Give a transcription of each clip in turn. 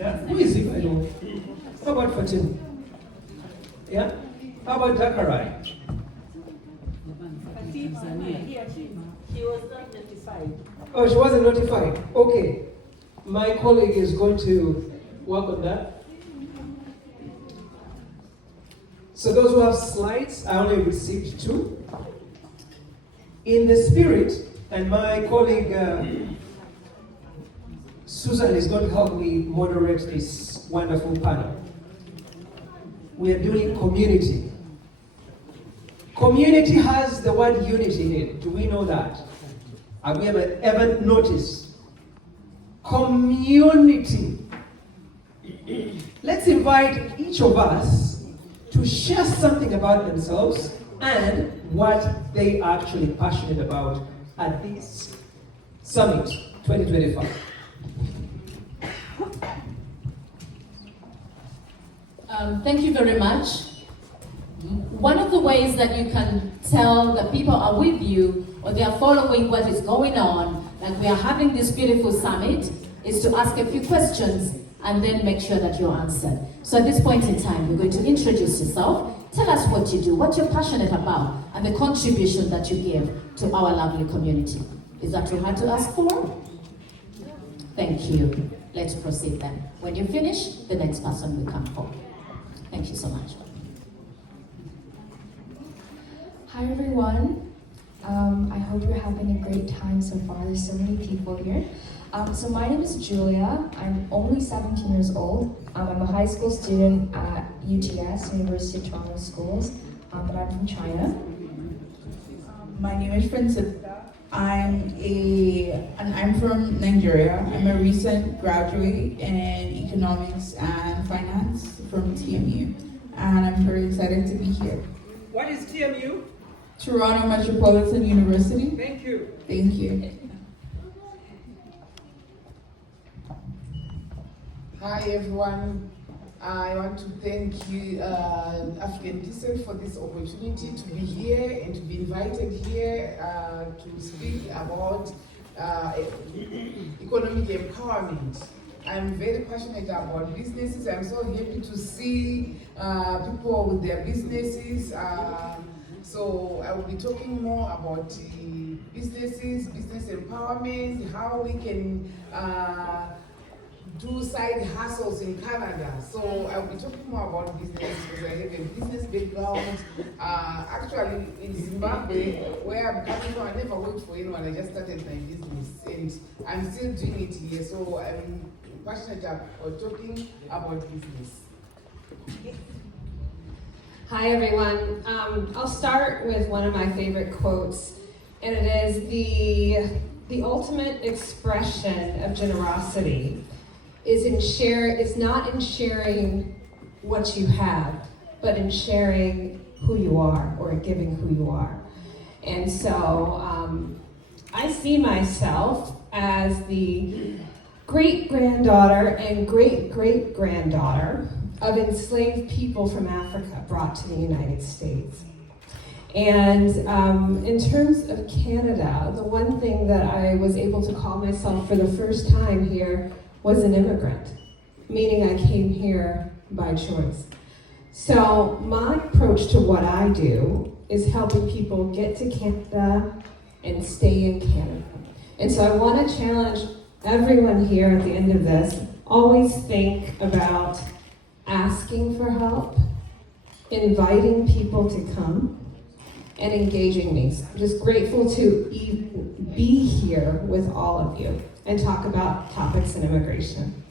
Yeah? Who is he, by the way? How about Fatima? Yeah? How about Zachariah? She was not notified. Oh, she wasn't notified. Okay. My colleague is going to work on that. So those who have slides, I only received 2. In the spirit, and my colleague Susan is going to help me moderate this wonderful panel. We are doing community. Community has the word unity in it. Do we know that? Have we ever noticed? Community. Let's invite each of us to share something about themselves and what they are actually passionate about at this Summit 2025. Thank you very much. One of the ways that you can tell that people are with you or they are following what is going on, like we are having this beautiful summit, is to ask a few questions and then make sure that you're answered. So at this point in time, you're going to introduce yourself, tell us what you do, what you're passionate about, and the contribution that you give to our lovely community. Is that too hard to ask for? Thank you. Let's proceed then. When you finish, the next person will come forward. Thank you so much. Hi everyone. I hope you're having a great time so far. There's so many people here. So my name is Julia. I'm only 17 years old. I'm a high school student at UTS, University of Toronto Schools, but I'm from China. My name is Francisca. I'm from Nigeria. I'm a recent graduate in economics and finance from TMU, and I'm very excited to be here. What is TMU? Toronto Metropolitan University. Thank you. Thank you. Hi everyone. I want to thank you, African Descent, for this opportunity to be here and to be invited here to speak about economic empowerment. I'm very passionate about businesses. I'm so happy to see people with their businesses. So I will be talking more about businesses, business empowerment, how we can do side hustles in Canada. So I'll be talking more about business because I have a business background. Actually, in Zimbabwe, where I'm coming from, I never worked for anyone. I just started my business, and I'm still doing it here. So I'm passionate about talking about business. Hi everyone. I'll start with one of my favorite quotes, and it is the ultimate expression of generosity is not in sharing what you have, but in sharing who you are or giving who you are. And so I see myself as the great-granddaughter and great-great-granddaughter of enslaved people from Africa brought to the United States. And in terms of Canada, the one thing that I was able to call myself for the first time here was an immigrant, meaning I came here by choice. So my approach to what I do is helping people get to Canada and stay in Canada. And so I want to challenge everyone here at the end of this, always think about asking for help, inviting people to come, and engaging me. So I'm just grateful to be here with all of you and talk about topics in immigration.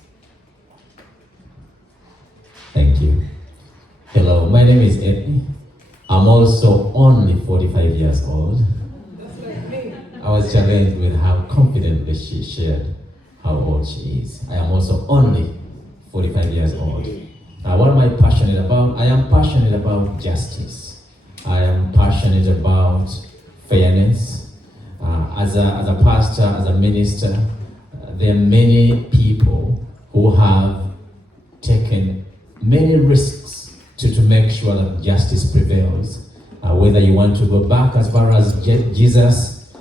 Thank you. Hello, my name is Epi. I'm also only 45 years old. I was challenged with how confidently she shared how old she is. I am also only 45 years old. What am I passionate about? I am passionate about justice. I am passionate about fairness. As a pastor, as a minister, there are many people who have taken many risks to make sure that justice prevails. Whether you want to go back as far as Jesus,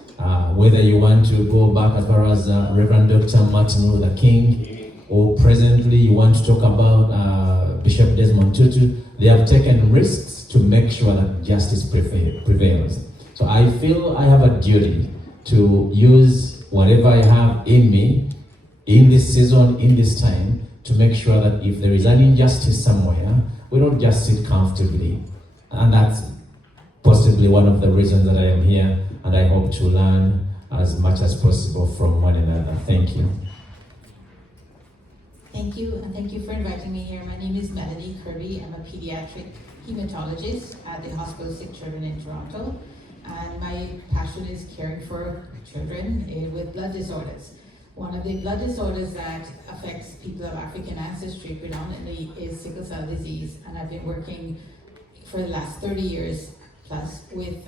whether you want to go back as far as Reverend Dr. Martin Luther King, or presently you want to talk about Bishop Desmond Tutu, they have taken risks to make sure that justice prevails. So I feel I have a duty to use whatever I have in me, in this season, in this time, to make sure that if there is an injustice somewhere, we don't just sit comfortably. And that's possibly one of the reasons that I am here, and I hope to learn as much as possible from one another. Thank you. Thank you, and thank you for inviting me here. My name is Melody Kirby. I'm a pediatric hematologist at the Hospital of Sick Children in Toronto, and my passion is caring for children with blood disorders. One of the blood disorders that affects people of African ancestry predominantly is sickle cell disease, and I've been working for the last 30 years plus with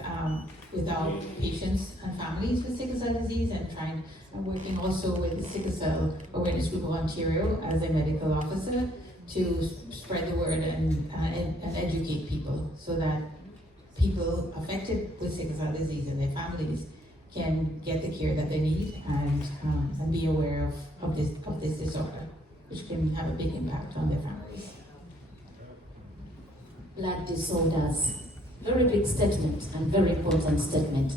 our patients and families with sickle cell disease, and I'm working also with the Sickle Cell Awareness Group of Ontario as a medical officer to spread the word and educate people so that people affected with sickle cell disease and their families can get the care that they need and be aware of this disorder, which can have a big impact on their families. Blood disorders. Very big statement and very important statement.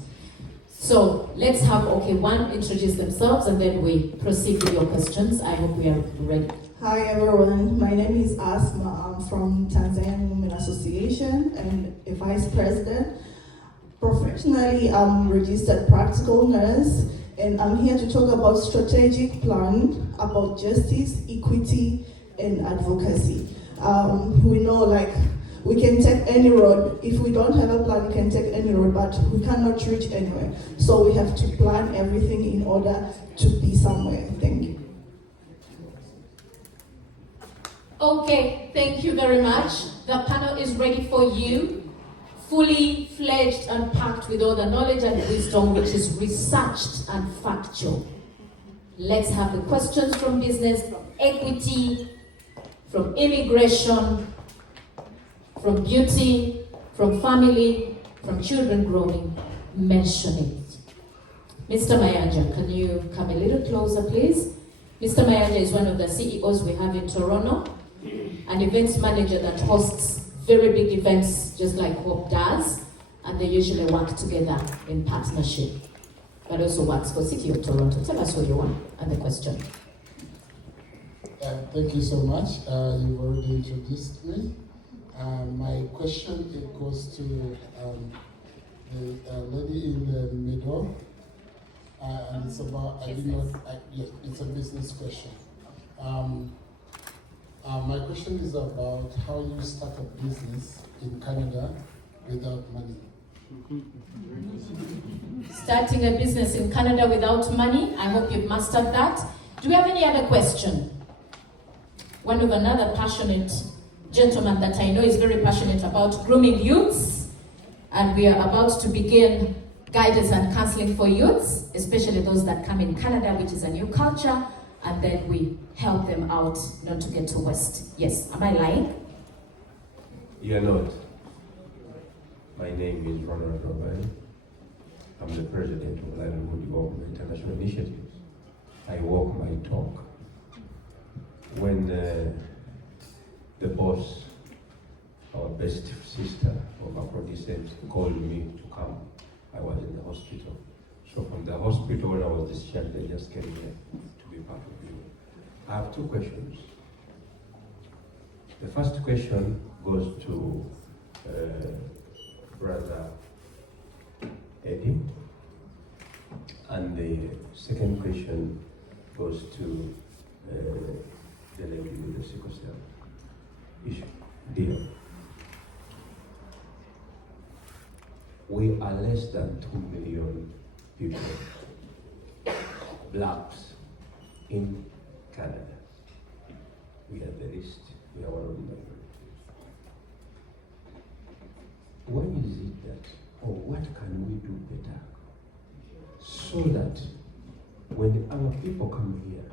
So let's have, one introduce themselves and then we proceed with your questions. I hope we are ready. Hi everyone, my name is Asma. I'm from Tanzanian Women Association and a vice president. Professionally, I'm a registered practical nurse, and I'm here to talk about strategic plan about justice, equity, and advocacy. We know we can take any road. If we don't have a plan, we can take any road, but we cannot reach anywhere. So we have to plan everything in order to be somewhere. Thank you. Okay, thank you very much. The panel is ready for you. Fully fledged and packed with all the knowledge and wisdom which is researched and factual. Let's have the questions from business, from equity, from immigration, from beauty, from family, from children growing. Mention it. Mr. Mayanja, can you come a little closer, please? Mr. Mayanja is one of the CEOs we have in Toronto, an events manager that hosts very big events just like Hope does, and they usually work together in partnership, but also works for City of Toronto. Tell us what you want and the question. Thank you so much. You've already introduced me. My question goes to the lady in the middle, and it's about, it's a business question. My question is about how you start a business in Canada without money. Starting a business in Canada without money. I hope you've mastered that. Do we have any other question? One of another passionate gentleman that I know is very passionate about grooming youths, and we are about to begin guidance and counseling for youths, especially those that come in Canada, which is a new culture, and then we help them out not to get to West. Yes, am I lying? You are not. My name is Ronald Robert. I'm the president of Livelihood Development International Initiatives. I walk my talk. When the boss, our best sister of Aphrodite, called me to come, I was in the hospital. So from the hospital, when I was discharged, I just came here to be part of you. I have two questions. The first question goes to Brother Eddie, and the second question goes to the lady with the sickle cell issue. Dear, we are less than 2 million people, blacks, in Canada. We are the least, we are one of the majority. Why is it that, or what can we do better so that when our people come here,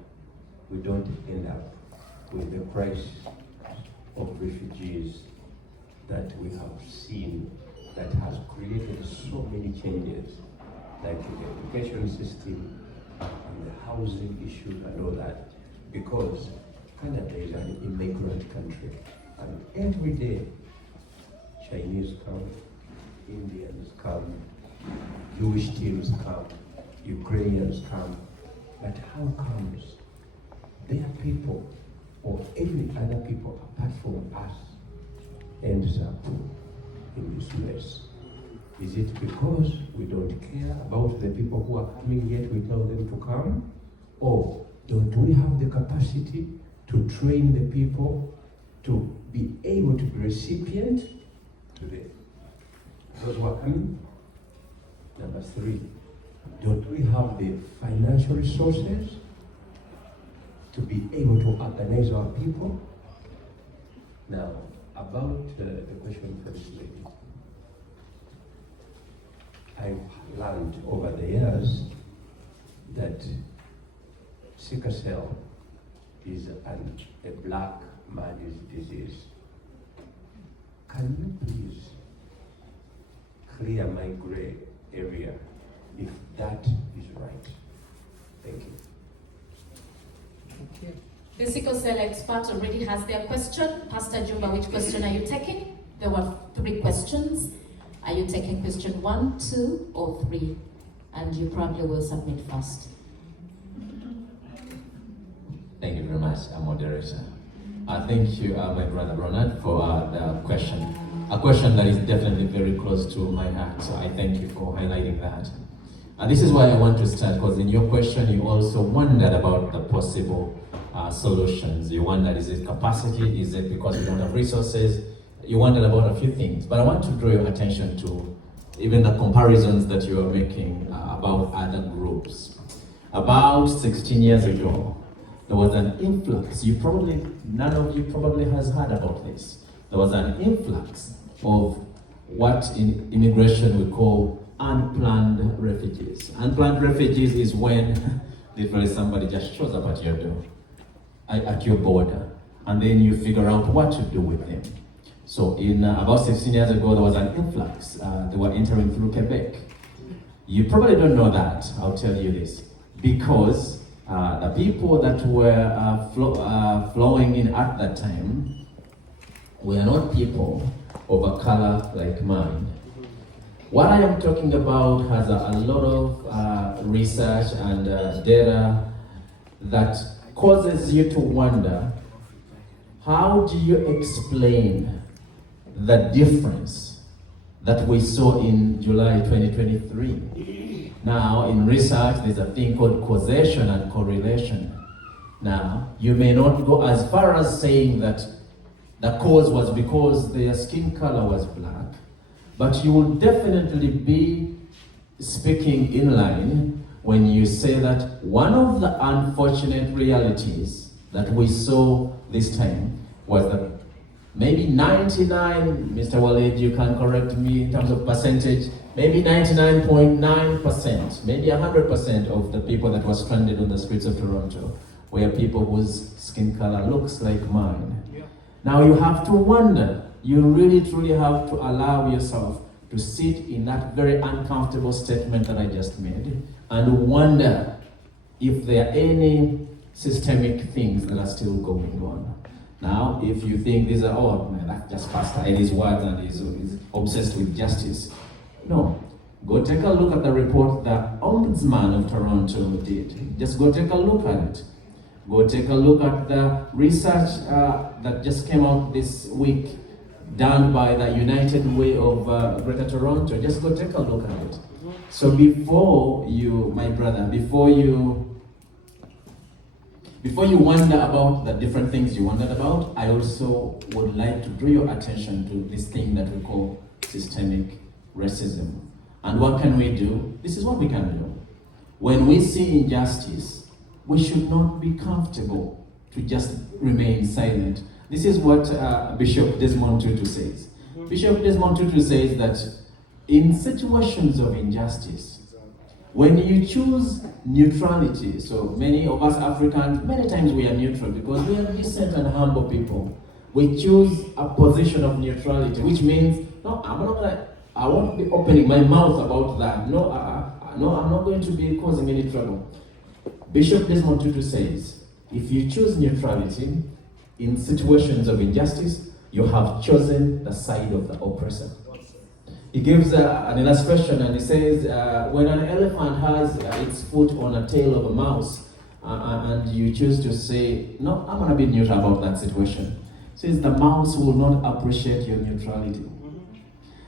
we don't end up with the crisis of refugees that we have seen that has created so many changes, like in the education system and the housing issue and all that, because Canada is an immigrant country, and every day Chinese come, Indians come, Jewish teams come, Ukrainians come, but how comes their people or any other people apart from us ends up in this mess? Is it because we don't care about the people who are coming yet we tell them to come? Or don't we have the capacity to train the people to be able to be recipient to those who are coming? Number three, don't we have the financial resources to be able to organize our people? Now, about the question for this lady, I've learned over the years that sickle cell is a black man's disease. Can you please clear my gray area if that is right? Thank you. Thank you. The sickle cell expert already has their question. Pastor Jumba, which question are you taking? There were 3 questions. Are you taking question 1, 2, or 3? And you probably will submit first. Thank you very much, moderator. Thank you, my brother Ronald, for the question. A question that is definitely very close to my heart, so I thank you for highlighting that. And this is why I want to start, because in your question, you also wondered about the possible solutions. You wondered, is it capacity? Is it because we don't have resources? You wondered about a few things, but I want to draw your attention to even the comparisons that you are making about other groups. About 16 years ago, there was an influx. None of you probably has heard about this. There was an influx of what in immigration we call unplanned refugees. Unplanned refugees is when literally somebody just shows up at your door, at your border, and then you figure out what to do with them. So in about 16 years ago, there was an influx. They were entering through Quebec. You probably don't know that. I'll tell you this. Because the people that were flowing in at that time were not people of a color like mine. What I am talking about has a lot of research and data that causes you to wonder, how do you explain the difference that we saw in July 2023? Now, in research, there's a thing called causation and correlation. Now, you may not go as far as saying that the cause was because their skin color was black, but you will definitely be speaking in line when you say that one of the unfortunate realities that we saw this time was that maybe 99, Mr. Walid, you can correct me in terms of percentage, maybe 99.9%, maybe 100% of the people that were stranded on the streets of Toronto were people whose skin color looks like mine. Yeah. Now you have to wonder, you really truly have to allow yourself to sit in that very uncomfortable statement that I just made and wonder if there are any systemic things that are still going on. Now, if you think these are, oh man, that's just Pastor Eddie's words and he's obsessed with justice. No. Go take a look at the report the Ombudsman of Toronto did. Just go take a look at it. Go take a look at the research that just came out this week, done by the United Way of Greater Toronto. Just go take a look at it. So before you, my brother, before you wonder about the different things you wondered about, I also would like to draw your attention to this thing that we call systemic racism. And what can we do? This is what we can do. When we see injustice, we should not be comfortable to just remain silent. This is what Bishop Desmond Tutu says. Bishop Desmond Tutu says that in situations of injustice, when you choose neutrality, so many of us Africans, many times we are neutral because we are decent and humble people. We choose a position of neutrality, which means, no, I won't be opening my mouth about that. No, I'm not going to be causing any trouble. Bishop Desmond Tutu says, If you choose neutrality in situations of injustice, you have chosen the side of the oppressor. He gives an illustration and he says, when an elephant has its foot on a tail of a mouse, and you choose to say, no, I'm going to be neutral about that situation, says the mouse will not appreciate your neutrality.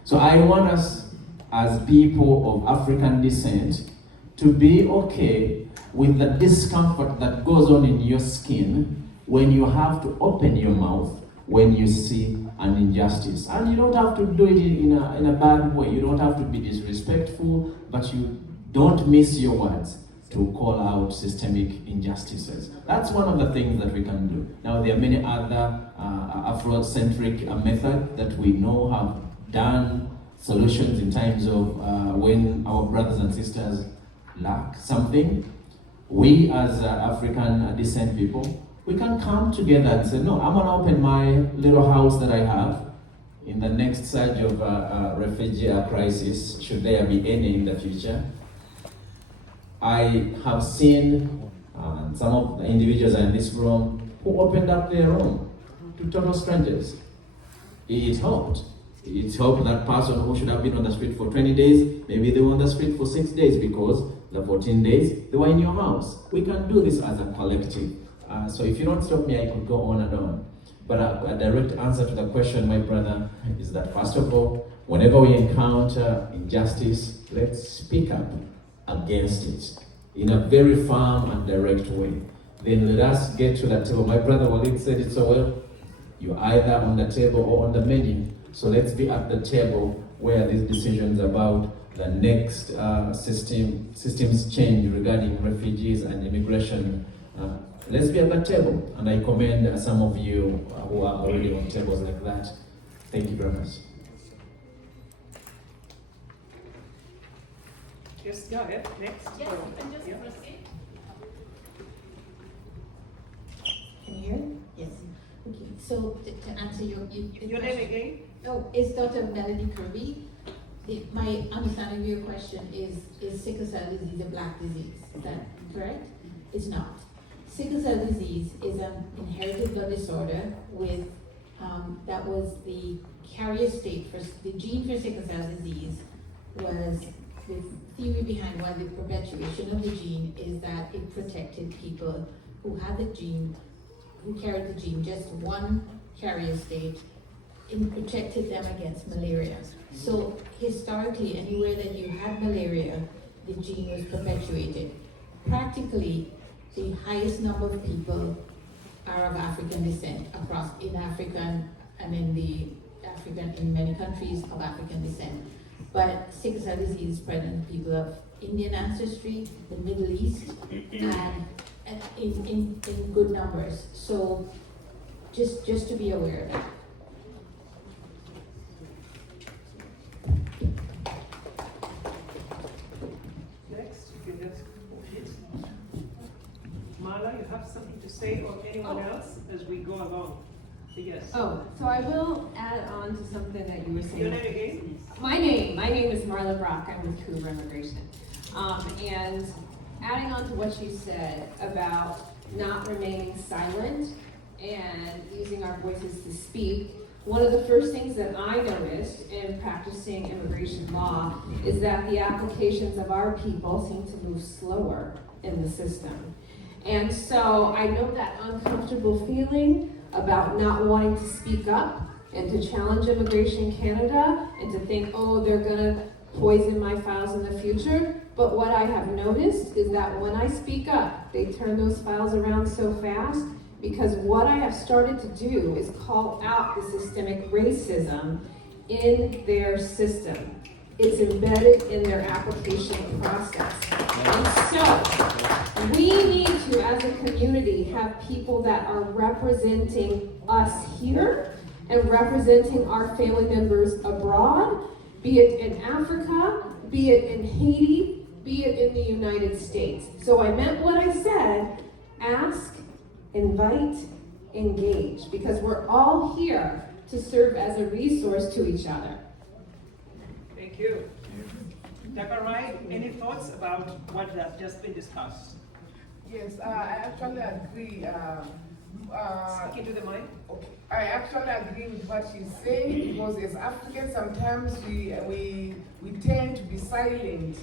So I want us as people of African descent to be okay with the discomfort that goes on in your skin when you have to open your mouth when you see an injustice. And you don't have to do it in a bad way. You don't have to be disrespectful, but you don't miss your words to call out systemic injustices. That's one of the things that we can do. Now, there are many other Afrocentric methods that we know have done solutions in times of when our brothers and sisters lack something. We as African descent people, we can come together and say, no, I'm gonna open my little house that I have in the next surge of refugee crisis, should there be any in the future. I have seen some of the individuals in this room who opened up their room to total strangers. It helped. It helped that person who should have been on the street for 20 days, maybe they were on the street for 6 days because the 14 days they were in your house. We can do this as a collective. So if you don't stop me, I could go on and on. But a direct answer to the question, my brother, is that first of all, whenever we encounter injustice, let's speak up against it in a very firm and direct way. Then let us get to the table. My brother Walid said it so well. You're either on the table or on the menu. So let's be at the table where these decisions about the next systems change regarding refugees and immigration. Let's be at that table. And I commend some of you who are already on tables like that. Thank you very much. Yes, go ahead. Next. Yes, and just proceed. Can you hear? Yes. Okay. So to answer your name again? Oh, it's Dr. Melody Kirby. My understanding of your question is sickle cell disease a black disease? Is that correct? It's not. Sickle cell disease is an inherited blood disorder with that was the carrier state for the gene for sickle cell disease was the theory behind why the perpetuation of the gene is that it protected people who had the gene, who carried the gene, just one carrier state, it protected them against malaria. So historically, anywhere that you had malaria, the gene was perpetuated. Practically, the highest number of people are of African descent in Africa and in many countries of African descent. But sickle cell disease is present in people of Indian ancestry, the Middle East, and in good numbers. So just to be aware of that. Next, you can just Marla, you have something to say, or anyone else as we go along? Yes. Oh, so I will add on to something that you were saying. Your name again? My name is Marla Brock. I'm with Cougar Immigration. And adding on to what you said about not remaining silent and using our voices to speak, one of the first things that I noticed in practicing immigration law is that the applications of our people seem to move slower in the system. And so I know that uncomfortable feeling about not wanting to speak up and to challenge Immigration Canada and to think, oh, they're gonna poison my files in the future. But what I have noticed is that when I speak up, they turn those files around so fast because what I have started to do is call out the systemic racism in their system. It's embedded in their application process. And so, we need to, as a community, have people that are representing us here and representing our family members abroad, be it in Africa, be it in Haiti, be it in the United States. So I meant what I said, ask, invite, engage, because we're all here to serve as a resource to each other. Thank you. Dr. Wright, any thoughts about what has just been discussed? Yes, I actually agree. Speak into the mic. Okay. I actually agree with what she's saying because as Africans sometimes we tend to be silent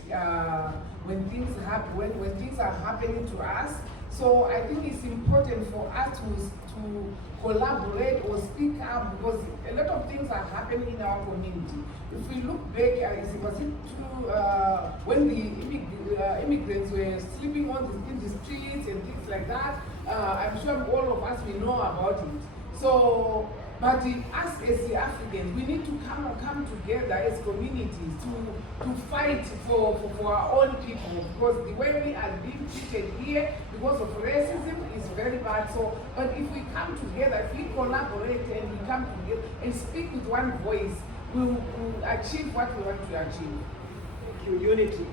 when things happen when things are happening to us. So I think it's important for us to collaborate or speak up because a lot of things are happening in our community. If we look back, was it true when the immigrants were sleeping in the streets and things like that? I'm sure all of us will know about it. So, but us as the Africans, we need to come together as communities to fight for our own people because the way we are being treated here because of racism is very bad. So, but if we come together, if we collaborate and we come together and speak with one voice, we'll achieve what we want to achieve. Thank you. Unity.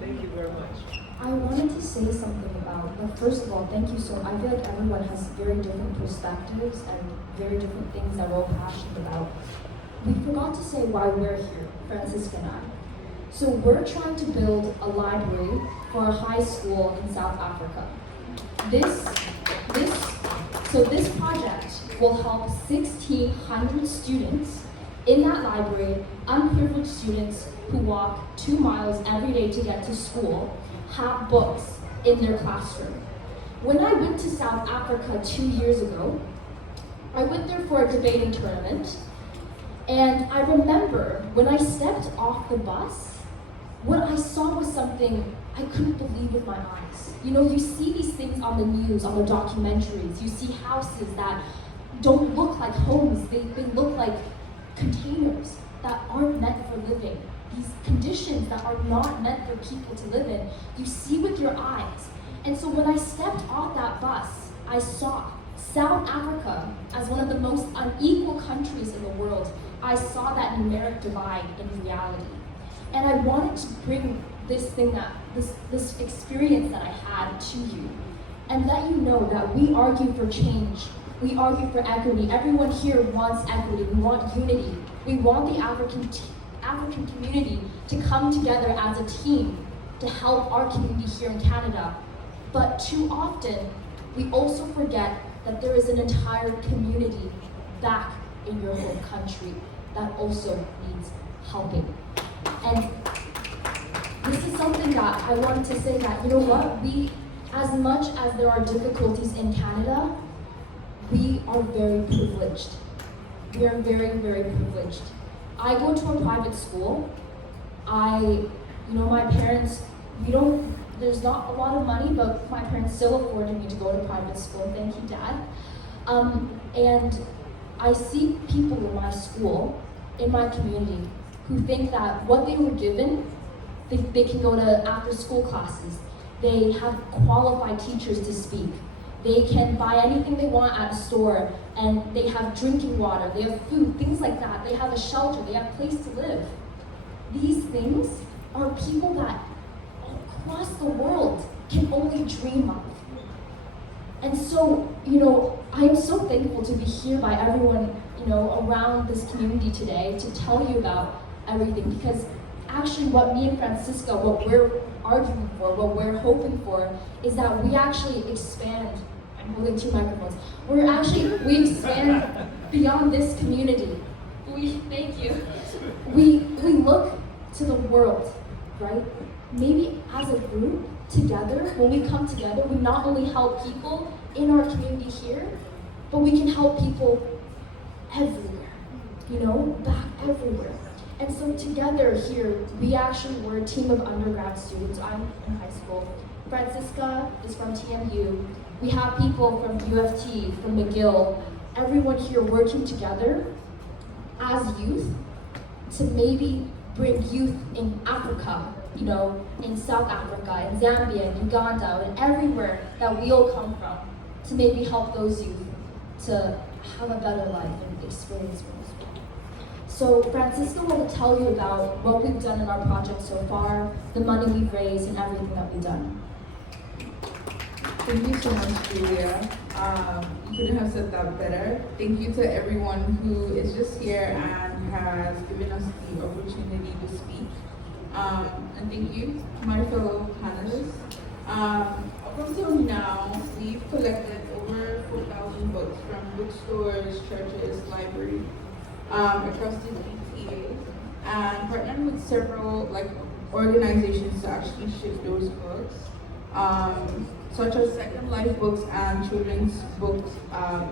Thank you very much. I wanted to say something about, but first of all, thank you so much. I feel like everyone has very different perspectives and very different things that we're all passionate about. We forgot to say why we're here, Francisca and I. So we're trying to build a library for a high school in South Africa. This project will help 1,600 students in that library, unprivileged students who walk 2 miles every day to get to school, have books in their classroom. When I went to South Africa 2 years ago, I went there for a debating tournament, and I remember when I stepped off the bus, what I saw was something I couldn't believe with my eyes. You know, you see these things on the news, on the documentaries, you see houses that don't look like homes, they look like containers that aren't meant for living. These conditions that are not meant for people to live in, you see with your eyes. And so when I stepped off that bus, I saw South Africa as one of the most unequal countries in the world. I saw that numeric divide in reality. And I wanted to bring this experience that I had to you and let you know that we argue for change. We argue for equity. Everyone here wants equity. We want unity. We want the African community to come together as a team to help our community here in Canada. But too often, we also forget that there is an entire community back in your home country that also needs helping. And this is something that I wanted to say that, you know what, we, as much as there are difficulties in Canada, we are very privileged. We are very, very privileged. I go to a private school. My parents, there's not a lot of money, but my parents still afforded me to go to private school. Thank you, Dad. And I see people in my school, in my community, who think that what they were given, they can go to after-school classes. They have qualified teachers to speak. They can buy anything they want at a store, and they have drinking water, they have food, things like that. They have a shelter, they have a place to live. These things are people that across the world can only dream of. And so, I am so thankful to be here by everyone, around this community today to tell you about everything, because actually what me and Francisca, what we're arguing for, what we're hoping for, is that we actually expand. I'm holding 2 microphones. We expand beyond this community. Thank you. We look to the world, right? Maybe as a group, together, when we come together, we not only help people in our community here, but we can help people everywhere, back everywhere. And so together here, we're a team of undergrad students. I'm in high school. Francisca is from TMU. We have people from UFT, from McGill, everyone here working together as youth to maybe bring youth in Africa, in South Africa, in Zambia, in Uganda, and everywhere that we all come from, to maybe help those youth to have a better life and experience more as well. So Francisca will tell you about what we've done in our project so far, the money we've raised, and everything that we've done. Thank you so much, Julia. You couldn't have said that better. Thank you to everyone who is just here and has given us the opportunity to speak. And thank you to my fellow panelists. Up until now, we've collected over 4,000 books from bookstores, churches, libraries, across the GTA, and partnered with several organizations to actually ship those books, such as Second Life Books and Children's Books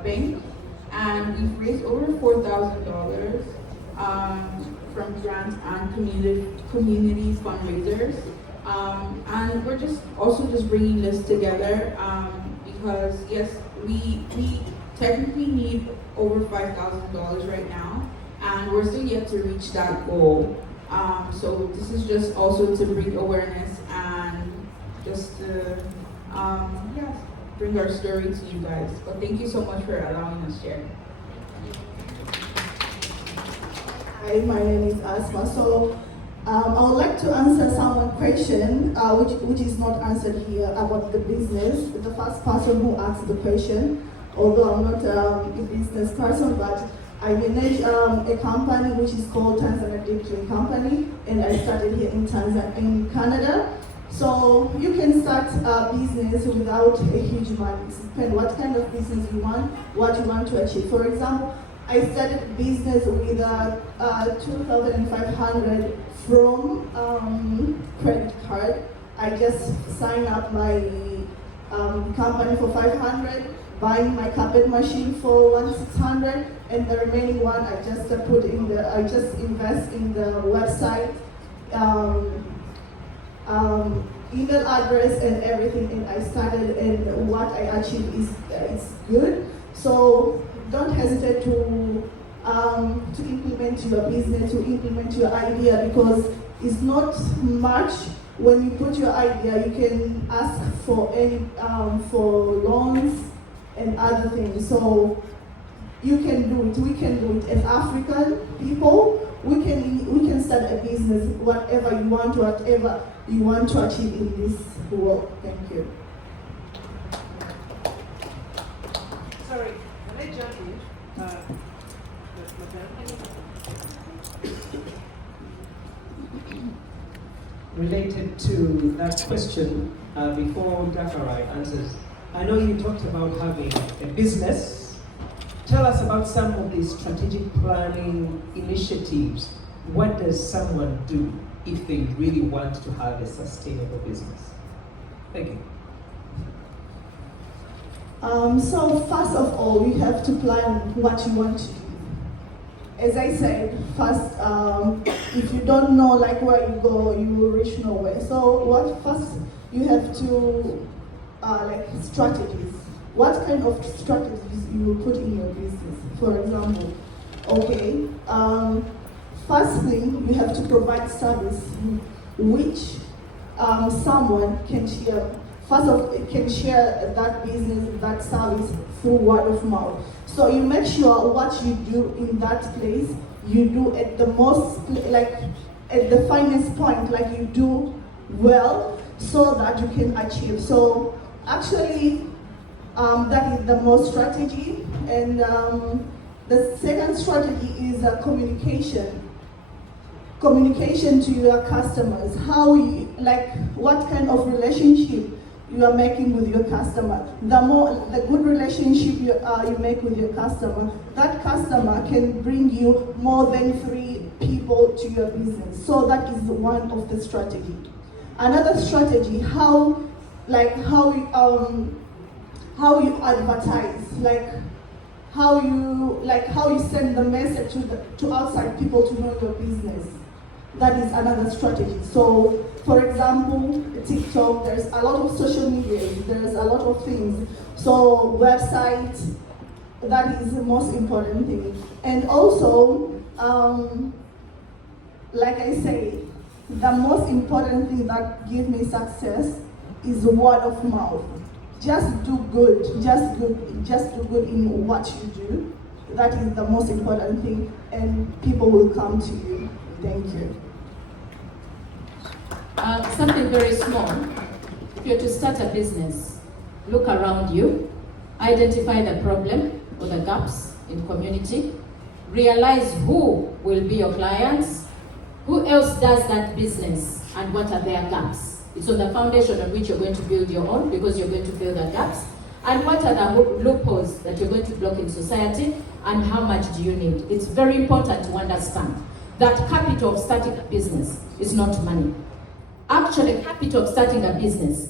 Bank. And we've raised over $4,000 from grants and community fundraisers. And we're just bringing this together because yes, we technically need over $5,000 right now, and we're still yet to reach that goal. So this is just also to bring awareness and just to bring our story to you guys. But thank you so much for allowing us to share. Hi, my name is Asma. So I would like to answer someone's question, which is not answered here about the business. The first person who asked the question, although I'm not a business person, but I manage a company which is called Changemakers Company, and I started here in Canada. So you can start a business without a huge money. It depends what kind of business you want, what you want to achieve. For example, I started business with 2,500 from credit card. I just signed up my company for 500, buying my carpet machine for 1,600, and the remaining one I just invest in the website, email address and everything, and I started, and what I achieved is good. So don't hesitate to implement your business, to implement your idea, because it's not much. When you put your idea, you can ask for any for loans and other things. So you can do it. We can do it. As African people, we can start a business, whatever you want to achieve in this world. Thank you. Sorry, can I jump in? Related to that question, before Dakarai answers, I know you talked about having a business. Tell us about some of these strategic planning initiatives. What does someone do if they really want to have a sustainable business? Thank you. So first of all, you have to plan what you want to do. As I said, first, if you don't know where you go, you will reach nowhere. So first you have to strategies. What kind of strategies you will put in your business? For example, okay, first thing, you have to provide service which someone can share. First of all, can share that business, that service through word of mouth. So you make sure what you do in that place, you do at the most, at the finest point, you do well, so that you can achieve. So actually, that is the most strategy. And the second strategy is communication. Communication to your customers. How you, what kind of relationship you are making with your customer. The good relationship you make with your customer, that customer can bring you more than 3 people to your business. So that is one of the strategy. Another strategy, how you advertise, how you send the message to outside people to know your business. That is another strategy. So, for example, TikTok, there's a lot of social media, there's a lot of things. So, website, that is the most important thing. And also, like I say, the most important thing that gives me success is word of mouth. Just do good, just do good in what you do. That is the most important thing, and people will come to you. Thank you. Something very small. If you're to start a business, look around you, identify the problem or the gaps in community, realize who will be your clients, who else does that business, and what are their gaps. It's on the foundation on which you're going to build your own, because you're going to fill the gaps. And what are the loopholes that you're going to block in society, and how much do you need? It's very important to understand that capital of starting a business is not money. Actually, capital of starting a business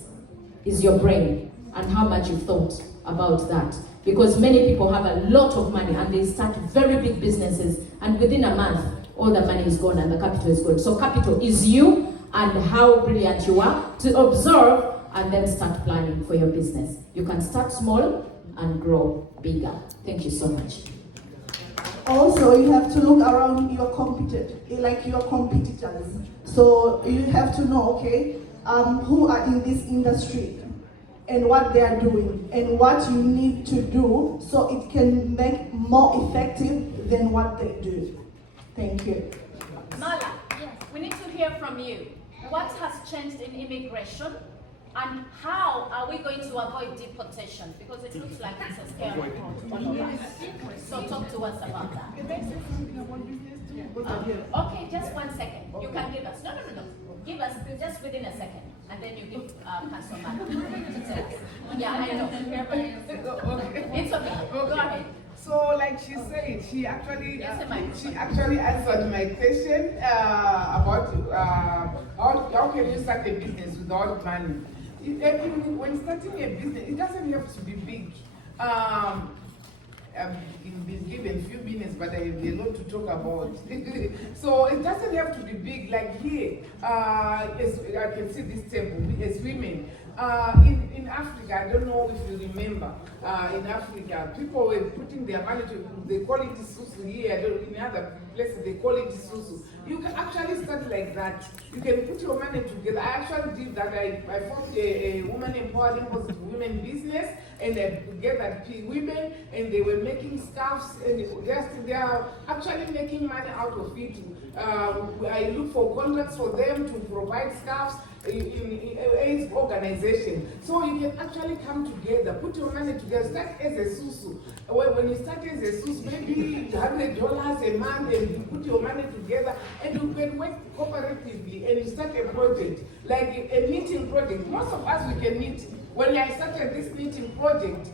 is your brain and how much you've thought about that. Because many people have a lot of money and they start very big businesses, and within a month, all the money is gone and the capital is gone. So capital is you and how brilliant you are to observe and then start planning for your business. You can start small and grow bigger. Thank you so much. Also, you have to look around your competitors. So you have to know, okay, who are in this industry and what they are doing and what you need to do so it can make more effective than what they do. Thank you. Mala, we need to hear from you. What has changed in immigration, and how are we going to avoid deportation? Because it looks like it's a scary for all of us. So talk to us about that. Okay, just 1 second. You can give us. No. Give us just within a second, and then you give Council Mala details. Yeah, I know. It's okay. Go ahead. So, like she said, she actually answered my question about how can you start a business without money. When starting a business, it doesn't have to be big. I've been given a few minutes, but I have a lot to talk about. So it doesn't have to be big. Like here, as I can see this table, as women, in Africa, I don't know if you remember, in Africa, people were putting their money to, they call it susu here, in other places they call it susu. You can actually start like that. You can put your money together. I actually did that. I formed a woman empowering women business, and I gathered women, and they were making scarves, and they are actually making money out of it. I look for contracts for them to provide scarves in AIDS organization. So you can actually come together, put your money together, start as a susu. When you start as a susu, maybe $100 a month, and you put your money together, and you can work cooperatively, and you start a project, like a knitting project. Most of us, we can knit. When I started this knitting project,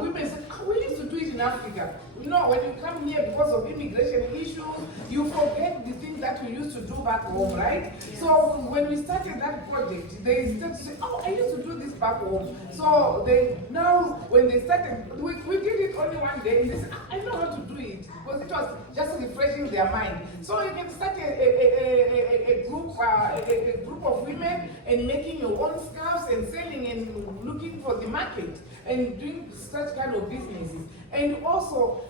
women said, we used to do it in Africa. You know, when you come here because of immigration issues, you forget the things that we used to do back home, right? So when we started that project, they started to say, oh, I used to do this back home. So now when they started, we did it only one day, and they said, I know how to do it, because it was just refreshing their mind. So you can start a group of women and making your own scarves and selling and looking for the market and doing such kind of businesses. And also,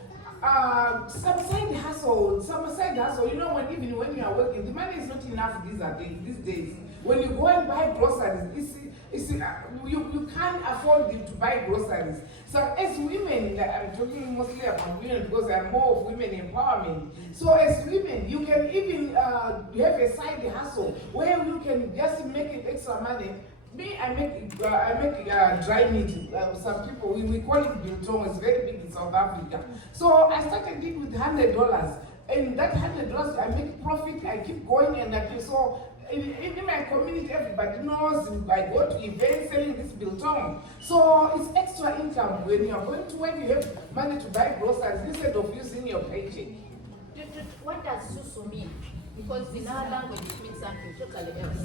some side hustle, you know, even when you are working, the money is not enough these days. When you go and buy groceries, you can't afford to buy groceries. So as women, I'm talking mostly about women because I'm more of women empowerment. So as women, you can even have a side hustle where you can just make it extra money. Me, I make dry meat. Some people, we call it biltong. It's very big in South Africa. So I started it with $100. And that $100, I make profit. I keep going, and so in my community, everybody knows I go to events selling this biltong. So it's extra income. When you are going to work, you have money to buy groceries instead of using your paycheck. What does susu mean? Because in our language it means something totally else.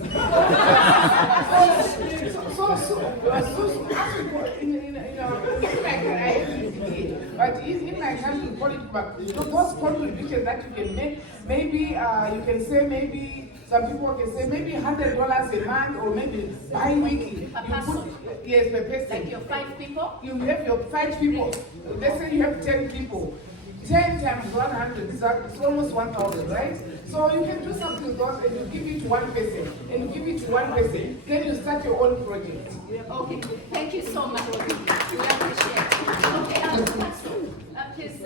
But in my country, call it back. Those contributions that you can make, maybe you can say maybe some people can say maybe $100 a month or maybe bi-weekly. Yes, per person. Like your 5 people? You have your 5 people. Let's say you have 10 people. 10 times 100 is almost 1,000, right? So you can do something with those and you give it to one person, and you give it to one person, then you start your own project. Okay, thank you so much. We appreciate it. Okay, please.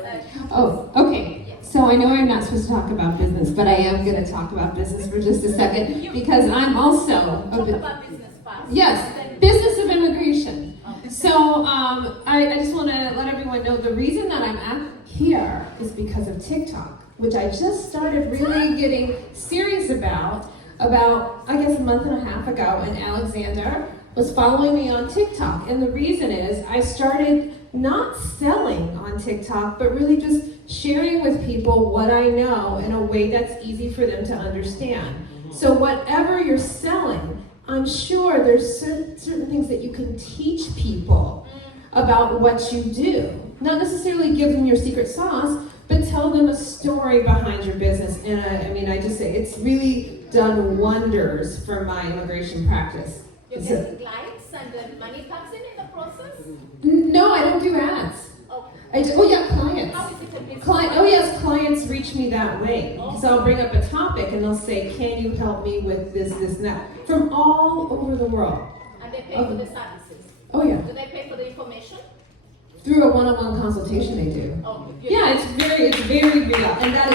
Okay. So I know I'm not supposed to talk about business, but I am going to talk about business for just a second because I'm also talk about business fast. Yes, business of immigration. So I just want to let everyone know the reason that I'm here is because of TikTok, which I just started really getting serious about about, I guess, a month and a half ago, and Alexander was following me on TikTok. And the reason is I started not selling on TikTok, but really just sharing with people what I know in a way that's easy for them to understand. So whatever you're selling, I'm sure there's certain things that you can teach people about what you do. Not necessarily give them your secret sauce, but tell them a story behind your business. And I just say it's really done wonders for my immigration practice. You're getting clients and the money comes in the process? No, I don't do ads. Okay. Clients. How is it a business? Clients reach me that way. So I'll bring up a topic and they'll say, can you help me with this, and that? From all over the world. And they pay for the services? Oh yeah. Do they pay for the information? Through a one-on-one consultation they do. Oh, yeah, it's very real. And that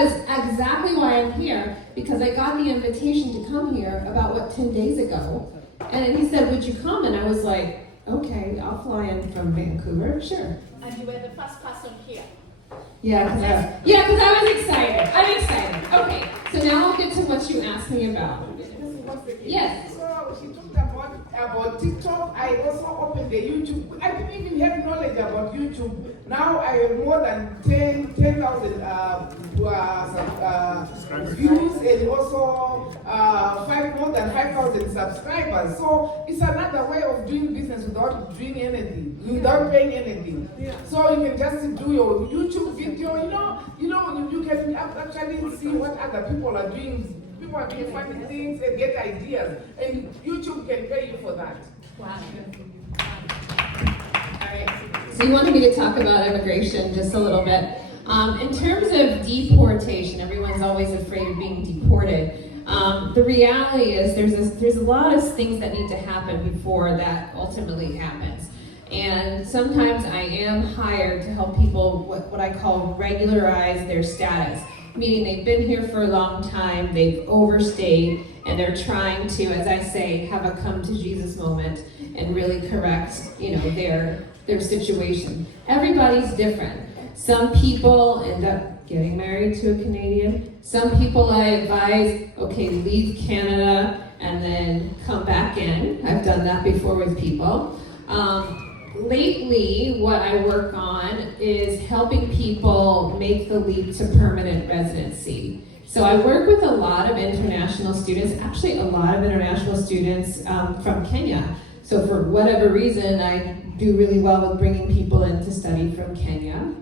is exactly why I'm here, because I got the invitation to come here about, 10 days ago. And then he said, would you come? And I was like, okay, I'll fly in from Vancouver, sure. And you were the first person here? Yeah, because I was excited. I'm excited. Okay, so now I'll get to what you asked me about. Yes. So she talked about TikTok. I also opened the YouTube. I didn't even have knowledge about YouTube. Now I have more than 10,000 views and also more than 5,000 subscribers. So it's another way of doing business without doing anything, without paying anything. Yeah. So you can just do your YouTube video. You can actually see what other people are doing. People are doing funny things and get ideas, and YouTube can pay you for that. Wow. So you wanted me to talk about immigration just a little bit. In terms of deportation, everyone's always afraid of being deported. The reality is there's a lot of things that need to happen before that ultimately happens. And sometimes I am hired to help people what I call regularize their status. Meaning they've been here for a long time, they've overstayed, and they're trying to, as I say, have a come to Jesus moment and really correct, their situation. Everybody's different. Some people end up getting married to a Canadian. Some people I advise, okay, leave Canada and then come back in. I've done that before with people. Lately, what I work on is helping people make the leap to permanent residency. So I work with a lot of international students, actually a lot of international students from Kenya. So for whatever reason, I do really well with bringing people in to study from Kenya.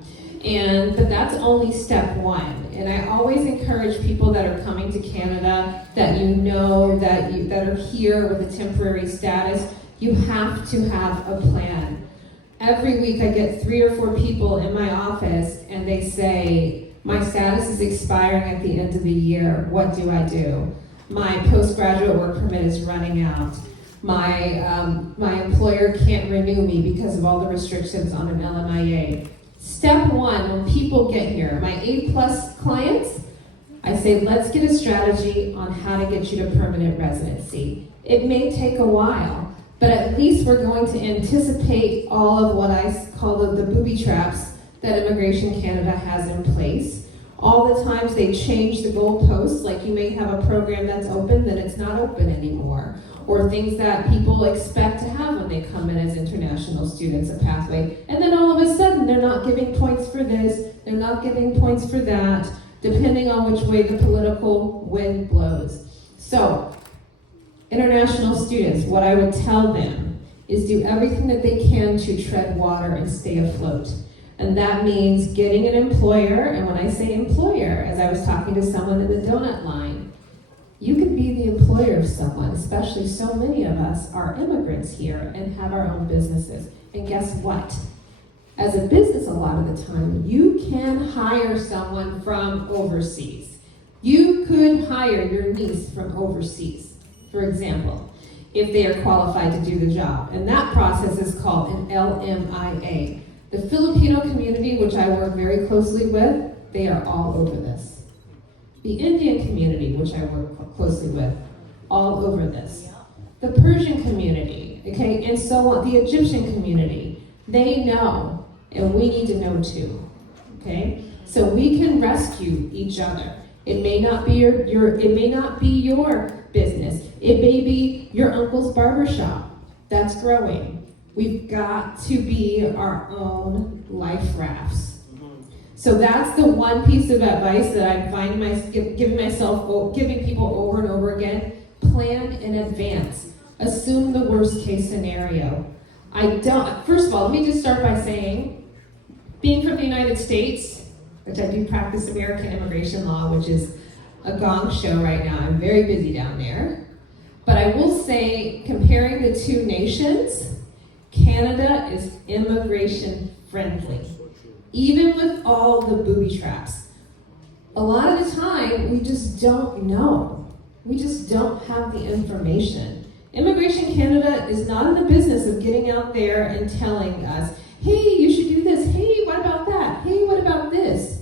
But that's only step one. And I always encourage people that are coming to Canada that that are here with a temporary status, you have to have a plan. Every week I get 3 or 4 people in my office and they say, my status is expiring at the end of the year, what do I do? My postgraduate work permit is running out. My employer can't renew me because of all the restrictions on an LMIA. Step one, when people get here, my A+ clients, I say, let's get a strategy on how to get you to permanent residency. It may take a while, but at least we're going to anticipate all of what I call the booby traps that Immigration Canada has in place. All the times they change the goalposts, like you may have a program that's open, then it's not open anymore. Or things that people expect to have when they come in as international students, a pathway. And then all of a sudden, they're not giving points for this, they're not giving points for that, depending on which way the political wind blows. So, international students, what I would tell them is do everything that they can to tread water and stay afloat. And that means getting an employer, and when I say employer, as I was talking to someone in the donut line, you could be the employer of someone, especially so many of us are immigrants here and have our own businesses. And guess what? As a business, a lot of the time, you can hire someone from overseas. You could hire your niece from overseas, for example, if they are qualified to do the job. And that process is called an LMIA. The Filipino community, which I work very closely with, they are all over this. The Indian community, which I work closely with, all over this. The Persian community, okay, and so on, the Egyptian community, they know, and we need to know too, okay? So we can rescue each other. It may not be it may not be your business. It may be your uncle's barbershop that's growing. We've got to be our own life rafts. So that's the one piece of advice that I'm finding giving people over and over again. Plan in advance. Assume the worst case scenario. First of all, let me just start by saying, being from the United States, which I do practice American immigration law, which is a gong show right now. I'm very busy down there. But I will say, comparing the two nations, Canada is immigration friendly. Even with all the booby traps. A lot of the time, we just don't know. We just don't have the information. Immigration Canada is not in the business of getting out there and telling us, hey, you should do this. Hey, what about that? Hey, what about this?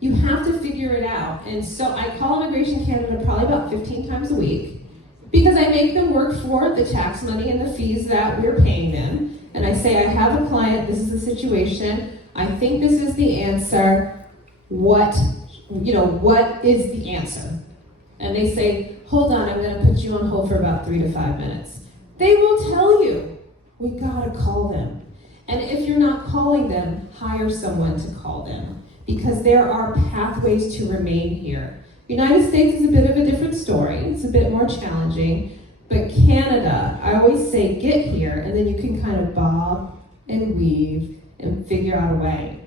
You have to figure it out. And so I call Immigration Canada probably about 15 times a week because I make them work for the tax money and the fees that we're paying them. And I say, I have a client, this is the situation, I think this is the answer, what is the answer? And they say, hold on, I'm gonna put you on hold for about 3 to 5 minutes. They will tell you, we gotta call them. And if you're not calling them, hire someone to call them because there are pathways to remain here. United States is a bit of a different story, it's a bit more challenging, but Canada, I always say get here and then you can kind of bob and weave and figure out a way.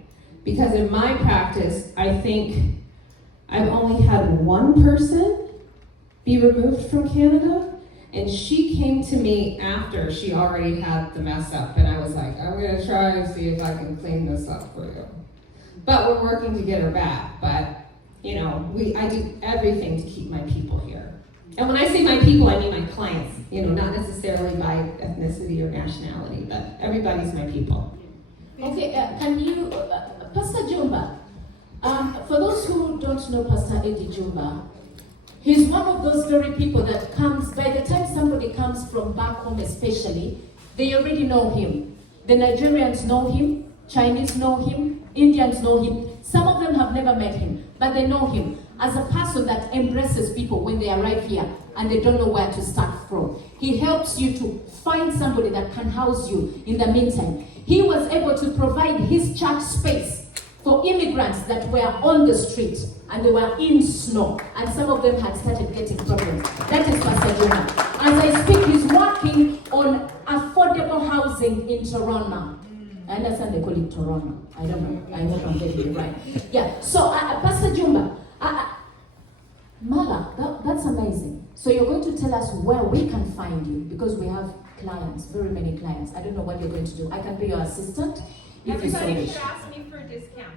Because in my practice, I think I've only had one person be removed from Canada, and she came to me after she already had the mess up, and I was like, I'm gonna try and see if I can clean this up for you. But we're working to get her back, but I do everything to keep my people here. And when I say my people, I mean my clients, not necessarily by ethnicity or nationality, but everybody's my people. Okay, can you, Pastor Jumba, for those who don't know Pastor Eddie Jumba, he's one of those very people that comes, by the time somebody comes from back home especially, they already know him. The Nigerians know him, Chinese know him, Indians know him. Some of them have never met him, but they know him as a person that embraces people when they arrive here and they don't know where to start from. He helps you to find somebody that can house you in the meantime. He was able to provide his church space for immigrants that were on the street and they were in snow, and some of them had started getting problems. That is Pastor Jonah. As I speak, he's working on affordable housing in Toronto. I understand they call it Toronto. I don't know. I hope I'm getting it right. Yeah. So, Pastor Jumba, Mala, that's amazing. So you're going to tell us where we can find you because we have clients, very many clients. I don't know what you're going to do. I can be your assistant if you so Everybody wish. should ask me for a discount.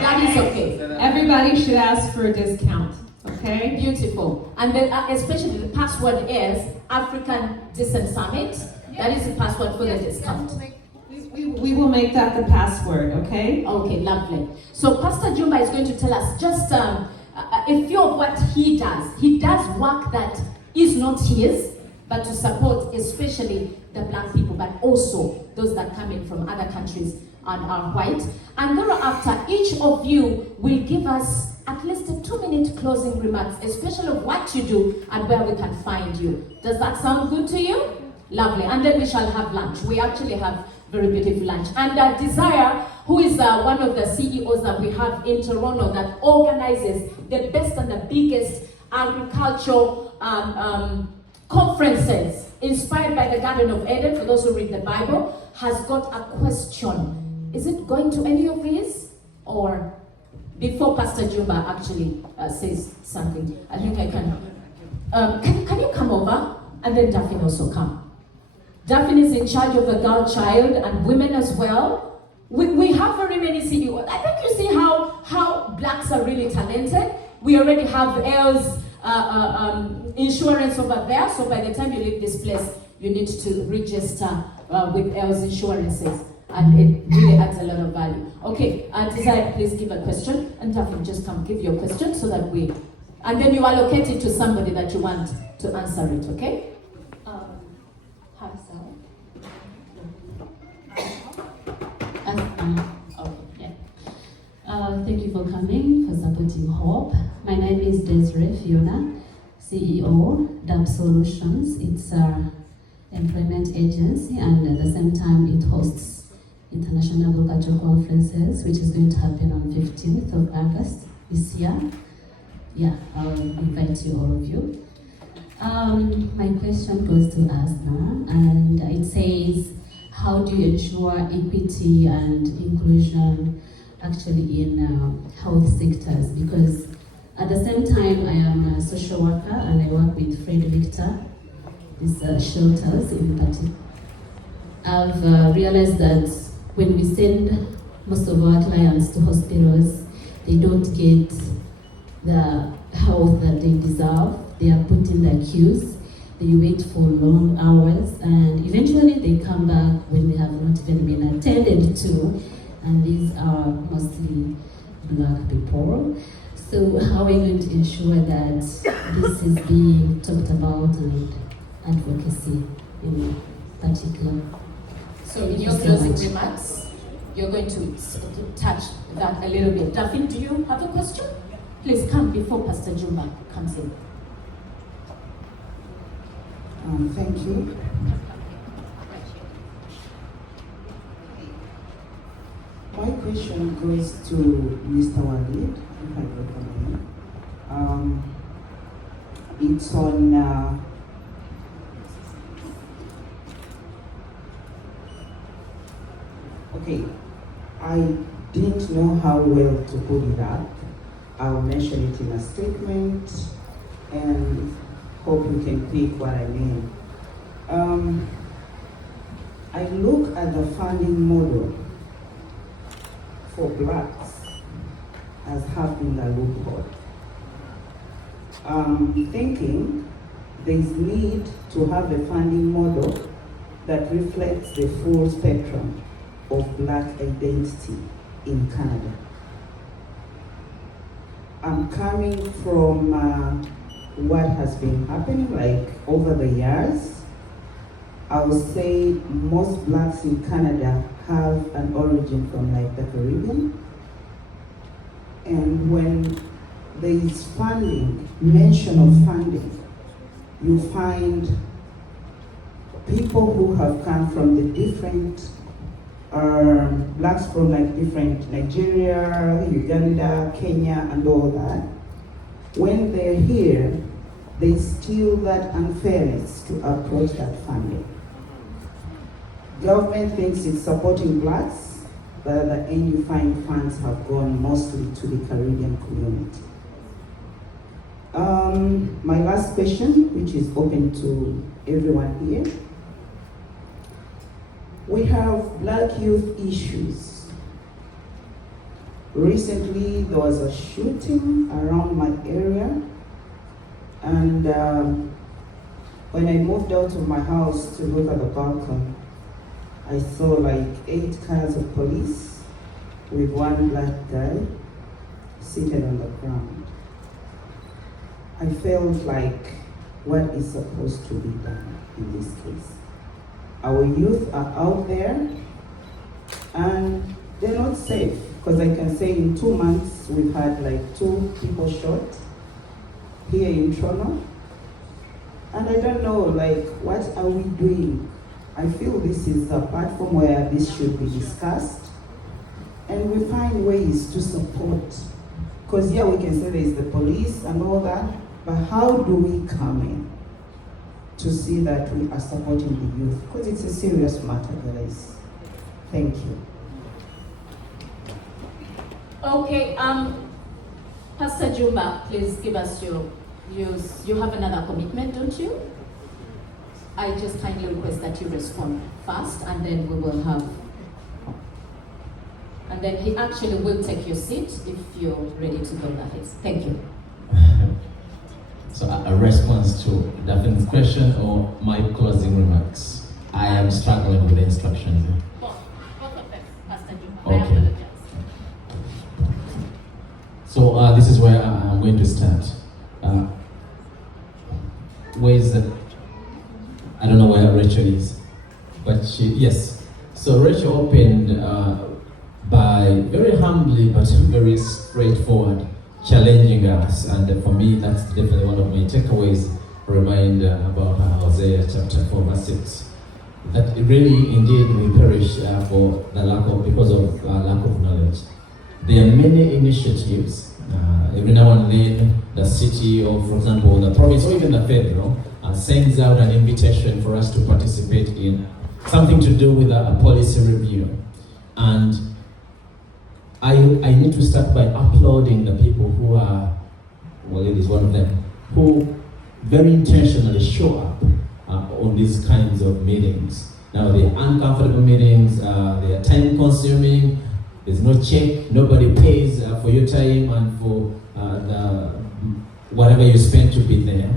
That is okay. Everybody should ask for a discount, okay? Beautiful. And then especially the password is African Descent Summit. That is the password for the discount. We will make that the password, okay? Okay, lovely. So Pastor Jumba is going to tell us just a few of what he does. He does work that is not his, but to support especially the black people, but also those that come in from other countries and are white. And thereafter, each of you will give us at least a 2-minute closing remarks, especially of what you do and where we can find you. Does that sound good to you? Lovely. And then we shall have lunch. We actually have very beautiful lunch. And Desire, who is one of the CEOs that we have in Toronto that organizes the best and the biggest agricultural conferences inspired by the Garden of Eden, for those who read the Bible, has got a question. Is it going to any of these? Or before Pastor Jumba actually says something, I think I can. Can you come over? And then Daphne also come. Daphne is in charge of the girl child and women as well. We have very many CEOs. I think you see how blacks are really talented. We already have L's insurance over there, so by the time you leave this place, you need to register with L's insurances, and it really adds a lot of value. Okay, Desire, please give a question, and Daphne, just come give your question so that and then you allocate it to somebody that you want to answer it, okay? Hi, Sarah. Okay, yeah. Thank you for coming, for supporting Hope. My name is Desiree Fiona, CEO, DAP Solutions. It's our employment agency, and at the same time it hosts international agriculture conferences, which is going to happen on 15th of August this year. Yeah, I'll invite you, all of you. My question goes to Asma, and it says, how do you ensure equity and inclusion actually in health sectors? Because at the same time, I am a social worker and I work with Fred Victor, these shelters in particular. I've realized that when we send most of our clients to hospitals, they don't get the health that they deserve. They are put in the queues, they wait for long hours, and eventually they come back when they have not even been attended to, and these are mostly Black people. So how are you going to ensure that this is being talked about and advocacy in particular? So in your closing remarks, you're going to touch that a little bit. Daphne, do you have a question? Please come before Pastor Juma comes in. Thank you. My question goes to Mr. Walid, if I got the name. It's on okay, I didn't know how well to put it up. I'll mention it in a statement and hope you can pick what I mean. I look at the funding model for Blacks as having a loophole. Thinking there's need to have a funding model that reflects the full spectrum of Black identity in Canada. I'm coming from what has been happening like over the years. I would say most Blacks in Canada have an origin from like the Caribbean. And when there is funding, mention of funding, you find people who have come from the different, Blacks from like different Nigeria, Uganda, Kenya, and all that. When they're here, there's still that unfairness to approach that funding. Government thinks it's supporting Blacks, but at the end you find funds have gone mostly to the Caribbean community. My last question, which is open to everyone here. We have Black youth issues. Recently, there was a shooting around my area, and when I moved out of my house to look at the balcony, I saw like 8 cars of police with one Black guy seated on the ground. I felt like, what is supposed to be done in this case? Our youth are out there and they're not safe, because I can say in 2 months we've had like 2 people shot here in Toronto, and I don't know, like, what are we doing? I feel this is a platform where this should be discussed and we find ways to support, because yeah, we can say there is the police and all that, but how do we come in to see that we are supporting the youth? Because it's a serious matter, guys. Thank you. Okay, Pastor Juma, please give us you have another commitment, don't you? I just kindly request that you respond fast, and then we will have, and then he actually will take your seat if you're ready to go ahead. Thank you. So a response to Daphne's question or my closing remarks? I am struggling with the instructions. Both of them, Pastor Juma. Okay. I apologize. So this is where I'm going to start. Where's I don't know where Rachel is, but yes. So Rachel opened by very humbly but very straightforward challenging us. And for me, that's definitely one of my takeaways, reminder about Hosea chapter 4 verse 6. That really, indeed, we perish for the because of lack of knowledge. There are many initiatives. Every now and then, the city, or for example, the province, or even the federal, sends out an invitation for us to participate in something to do with a policy review. And I need to start by applauding the people who are, well, it is one of them, who very intentionally show up on these kinds of meetings. Now, they're uncomfortable meetings, they are time consuming, there's no check, nobody pays for your time and for whatever you spend to be there.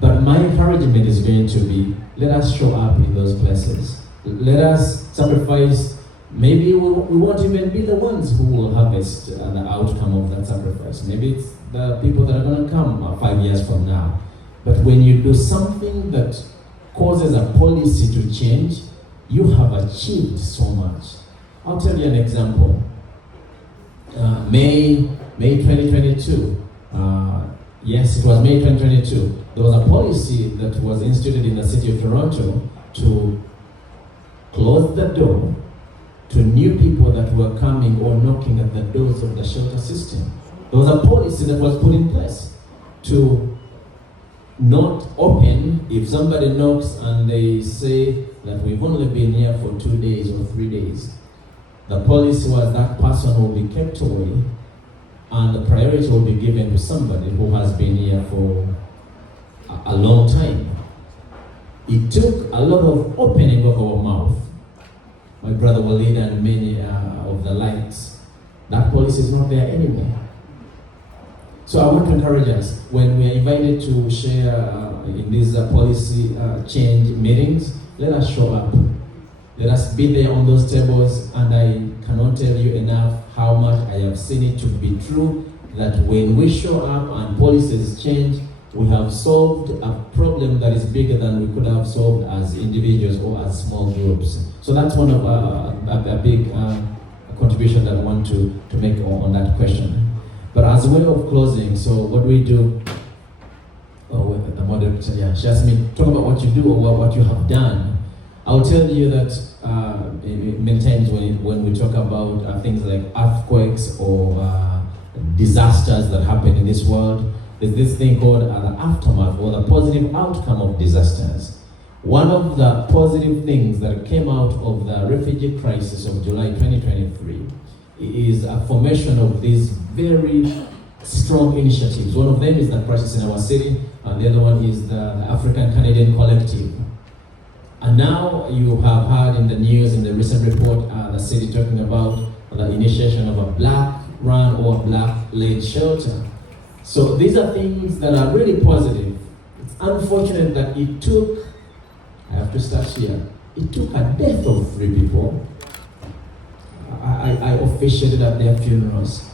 But my encouragement is going to be, let us show up in those places. Let us sacrifice. Maybe we won't even be the ones who will harvest the outcome of that sacrifice. Maybe it's the people that are going to come 5 years from now. But when you do something that causes a policy to change, you have achieved so much. I'll tell you an example. May 2022. Yes, it was May 2022. There was a policy that was instituted in the city of Toronto to close the door to new people that were coming or knocking at the doors of the shelter system. There was a policy that was put in place to not open if somebody knocks and they say that we've only been here for 2 days or 3 days. The policy was that person will be kept away and the priority will be given to somebody who has been here for a long time. It took a lot of opening of our mouth. My brother Walid and many of the likes. That policy is not there anymore. So I want to encourage us, when we are invited to share in these policy change meetings, let us show up. Let us be there on those tables, and I cannot tell you enough how much I have seen it to be true, that when we show up and policies change, we have solved a problem that is bigger than we could have solved as individuals or as small groups. So that's one of a big contribution that I want to make on that question. But as a way of closing, so what we do, the moderator, yeah, she asked me, talk about what you do or what you have done. I'll tell you that many times when we talk about things like earthquakes or disasters that happen in this world, there's this thing called the aftermath or the positive outcome of disasters. One of the positive things that came out of the refugee crisis of July 2023 is a formation of these very strong initiatives. One of them is the Crisis in Our City, and the other one is the African Canadian Collective. And now you have heard in the news, in the recent report, the city talking about the initiation of a black-run or black-led shelter. So these are things that are really positive. It's unfortunate that it took, I have to start here, it took a death of 3 people. I officiated at their funerals.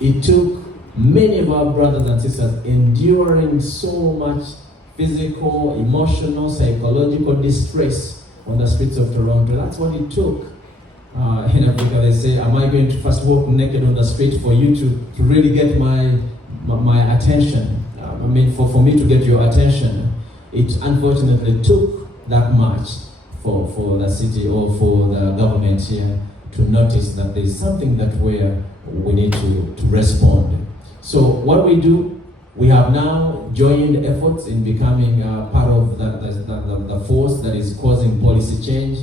It took many of our brothers and sisters enduring so much physical, emotional, psychological distress on the streets of Toronto. That's what it took. In Africa, they say, am I going to first walk naked on the street for you to really get my attention? For me to get your attention. It unfortunately took that much for the city or for the government here to notice that there's something that we need to respond. So what we do, we have now joined efforts in becoming part of the force that is causing policy change.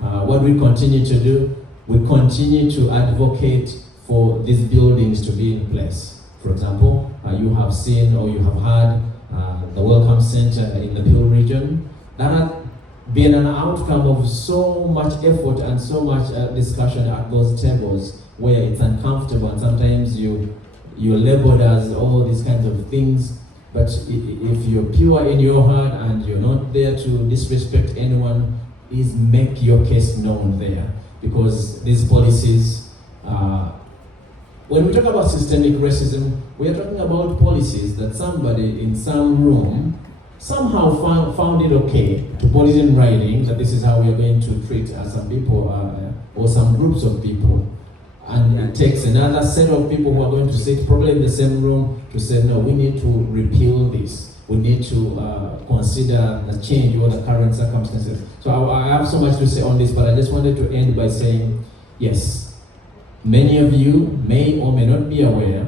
What we continue to do, we continue to advocate for these buildings to be in place. For example, you have seen or you have heard the Welcome Center in the Peel region. That had been an outcome of so much effort and so much discussion at those tables where it's uncomfortable and sometimes you're labeled as all these kinds of things. But if you're pure in your heart and you're not there to disrespect anyone, please make your case known there. Because these policies, when we talk about systemic racism, we are talking about policies that somebody in some room somehow found it okay to put it in writing that this is how we are going to treat some people or some groups of people. And it takes another set of people who are going to sit probably in the same room to say, no, we need to repeal this. We need to consider the change or the current circumstances. So I have so much to say on this, but I just wanted to end by saying, yes, many of you may or may not be aware,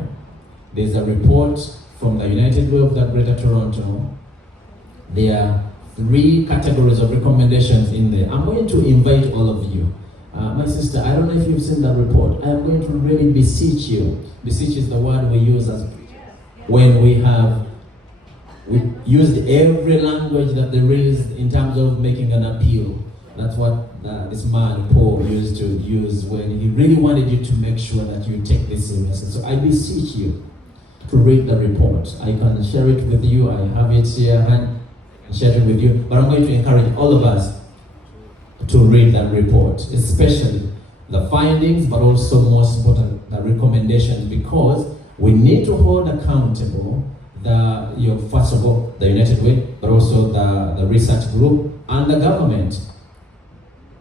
there's a report from the United Way of the Greater Toronto. There are 3 categories of recommendations in there. I'm going to invite all of you. My sister, I don't know if you've seen that report. I'm going to really beseech you. Beseech is the word we use as when we used every language that there is in terms of making an appeal. That's what this man, Paul, used to use when he really wanted you to make sure that you take this seriously. So I beseech you to read the report. I can share it with you. I have it here and share it with you. But I'm going to encourage all of us to read that report, especially the findings, but also most important, the recommendations, because we need to hold accountable first of all, the United Way, but also the research group and the government.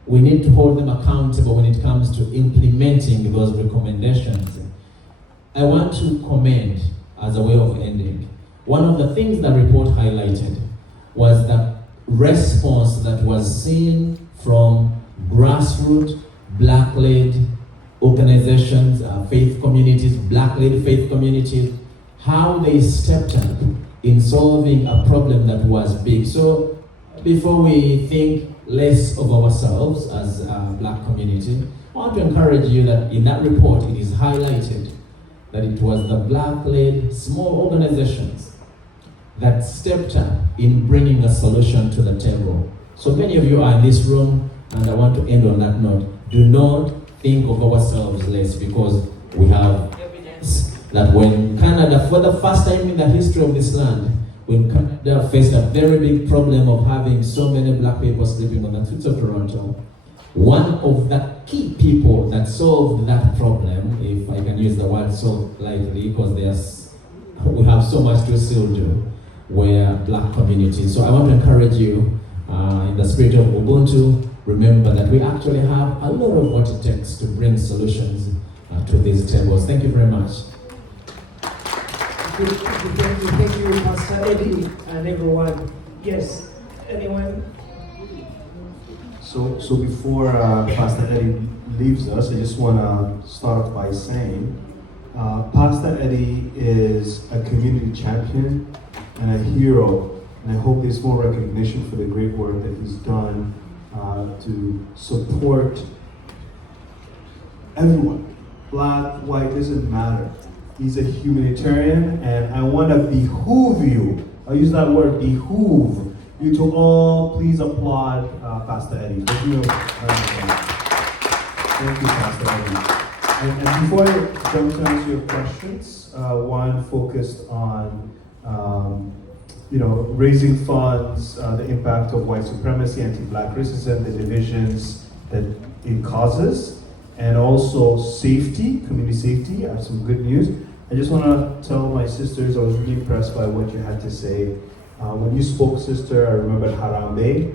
We need to hold them accountable when it comes to implementing those recommendations. I want to commend, as a way of ending, one of the things the report highlighted was the response that was seen from grassroots, black-led organizations, faith communities, black-led faith communities, how they stepped up in solving a problem that was big. So before we think less of ourselves as a black community, I want to encourage you that in that report it is highlighted that it was the black-led small organizations that stepped up in bringing a solution to the table. So many of you are in this room, and I want to end on that note. Do not think of ourselves less, because we have evidence that when Canada, for the first time in the history of this land, when Canada faced a very big problem of having so many black people sleeping on the streets of Toronto, one of the key people that solved that problem, if I can use the word solve lightly, because we have so much to still do, were black communities. So I want to encourage you, in the spirit of Ubuntu, remember that we actually have a lot of what it takes to bring solutions to these tables. Thank you very much. Thank you, Pastor Eddie and everyone. Yes, anyone? So before Pastor Eddie leaves us, I just want to start by saying Pastor Eddie is a community champion and a hero, and I hope there's more recognition for the great work that he's done to support everyone. Black, white, doesn't matter. He's a humanitarian, and I want to behoove you. I'll use that word, behoove you to all please applaud Pastor Eddie. Thank you, Pastor Eddie. And before I jump to answer your questions, one focused on raising funds, the impact of white supremacy, anti-black racism, the divisions that it causes, and also safety, community safety. I have some good news. I just want to tell my sisters, I was really impressed by what you had to say. When you spoke, sister, I remembered Harambe,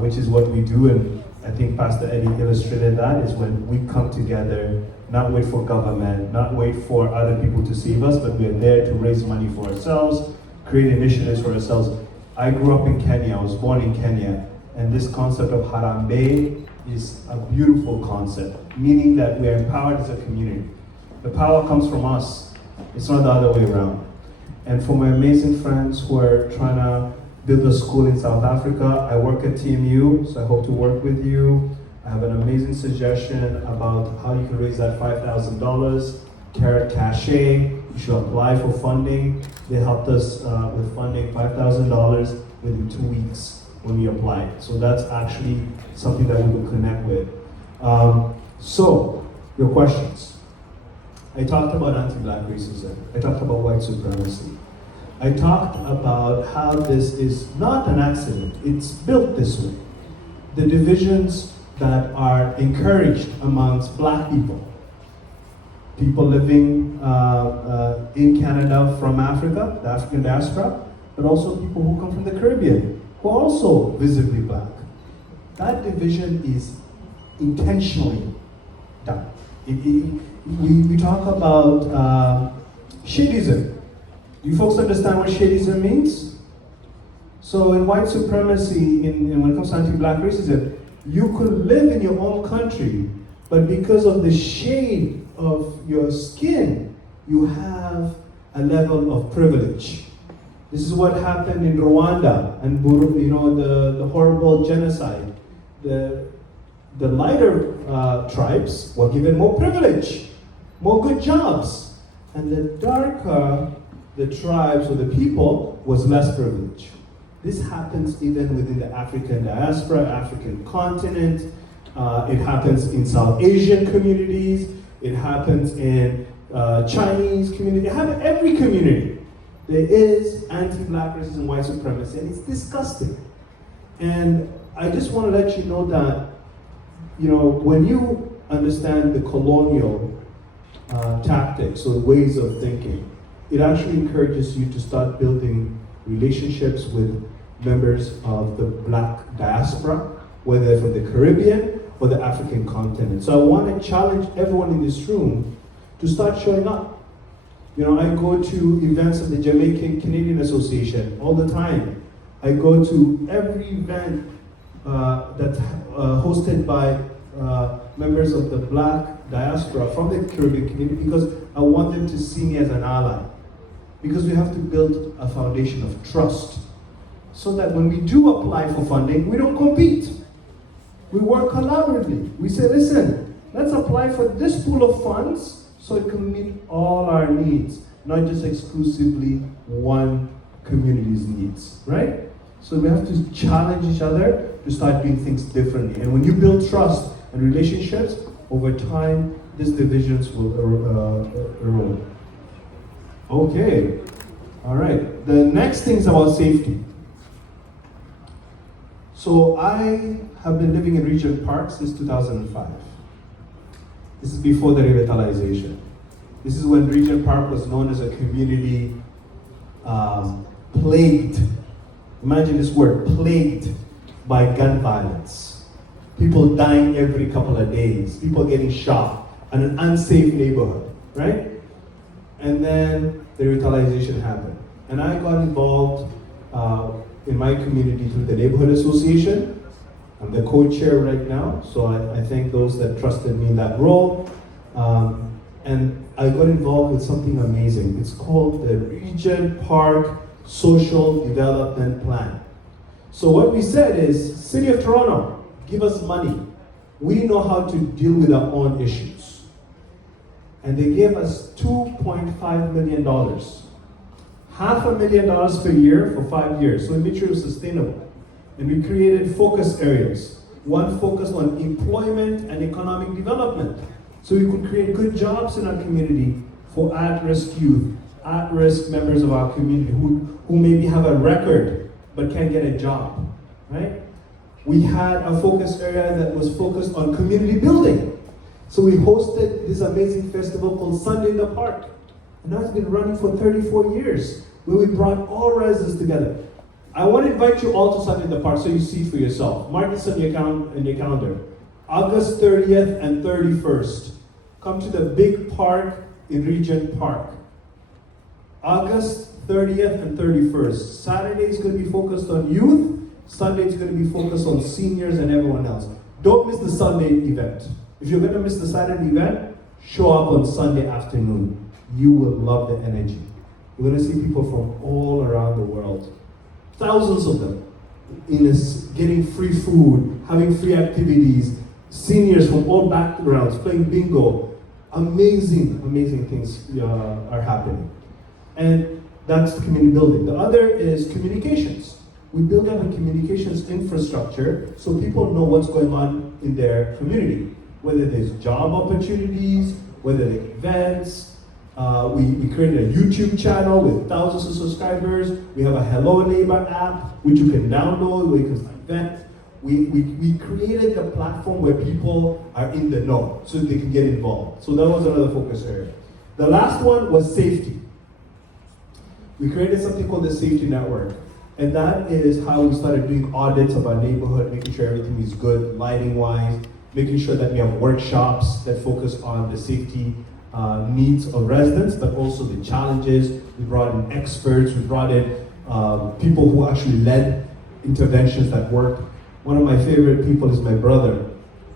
which is what we do, and I think Pastor Eddie illustrated that, is when we come together, not wait for government, not wait for other people to save us, but we are there to raise money for ourselves, create initiatives for ourselves. I grew up in Kenya, I was born in Kenya, and this concept of Harambe is a beautiful concept, meaning that we are empowered as a community. The power comes from us, it's not the other way around. And for my amazing friends who are trying to build a school in South Africa, I work at TMU, so I hope to work with you. I have an amazing suggestion about how you can raise that $5,000, Carrot Cache. You should apply for funding. They helped us with funding $5,000 within 2 weeks when we applied. So that's actually something that we will connect with. So, your questions. I talked about anti-black racism. I talked about white supremacy. I talked about how this is not an accident. It's built this way. The divisions that are encouraged amongst black people, people living in Canada from Africa, the African diaspora, but also people who come from the Caribbean, who are also visibly black. That division is intentionally done. We talk about shadism. Do you folks understand what shadism means? So in white supremacy, when it comes to anti-black racism, you could live in your own country, but because of the shade of your skin, you have a level of privilege. This is what happened in Rwanda and Burundi, the horrible genocide. The lighter tribes were given more privilege, more good jobs, and the darker the tribes or the people was less privilege. This happens even within the African diaspora, African continent. It happens in South Asian communities. It happens in Chinese community. It happens in every community. There is anti-black racism, white supremacy, and it's disgusting. And I just want to let you know that, when you understand the colonial tactics or ways of thinking, it actually encourages you to start building relationships with members of the black diaspora, whether they're from the Caribbean or the African continent. So I want to challenge everyone in this room to start showing up. I go to events of the Jamaican Canadian Association all the time. I go to every event that's hosted by members of the black diaspora from the Caribbean community because I want them to see me as an ally. Because we have to build a foundation of trust so that when we do apply for funding, we don't compete. We work collaboratively. We say, listen, let's apply for this pool of funds so it can meet all our needs, not just exclusively one community's needs, right? So we have to challenge each other to start doing things differently. And when you build trust and relationships, over time, these divisions will erode. Okay, all right. The next thing is about safety. So I have been living in Regent Park since 2005. This is before the revitalization. This is when Regent Park was known as a community plagued, imagine this word, plagued by gun violence. People dying every couple of days, people getting shot, and an unsafe neighborhood, right? And then the revitalization happened. And I got involved in my community through the neighborhood association. I'm the co-chair right now, so I thank those that trusted me in that role. And I got involved with something amazing. It's called the Regent Park Social Development Plan. So what we said is, City of Toronto, give us money. We know how to deal with our own issues. And they gave us $2.5 million. $500,000 per year for 5 years, so we made sure it was sustainable. And we created focus areas. One focused on employment and economic development. So we could create good jobs in our community for at-risk youth, at-risk members of our community who maybe have a record but can't get a job, right? We had a focus area that was focused on community building. So we hosted this amazing festival called Sunday in the Park. And now it's been running for 34 years, where we brought all residents together. I want to invite you all to Sunday in the Park so you see it for yourself. Mark this on your calendar. August 30th and 31st. Come to the big park in Regent Park. August 30th and 31st. Saturday is going to be focused on youth. Sunday is going to be focused on seniors and everyone else. Don't miss the Sunday event. If you're going to miss the Saturday event, show up on Sunday afternoon. You will love the energy. You're going to see people from all around the world. Thousands of them. Getting free food, having free activities, seniors from all backgrounds playing bingo. Amazing, amazing things are happening. And that's the community building. The other is communications. We build up a communications infrastructure so people know what's going on in their community. Whether there's job opportunities, whether there are events. We created a YouTube channel with thousands of subscribers. We have a Hello Neighbor app, which you can download, where you can event. We created the platform where people are in the know, so they can get involved. So that was another focus area. The last one was safety. We created something called the Safety Network. And that is how we started doing audits of our neighborhood, making sure everything is good, lighting-wise, making sure that we have workshops that focus on the safety needs of residents, but also the challenges. We brought in experts, we brought in people who actually led interventions that worked. One of my favorite people is my brother.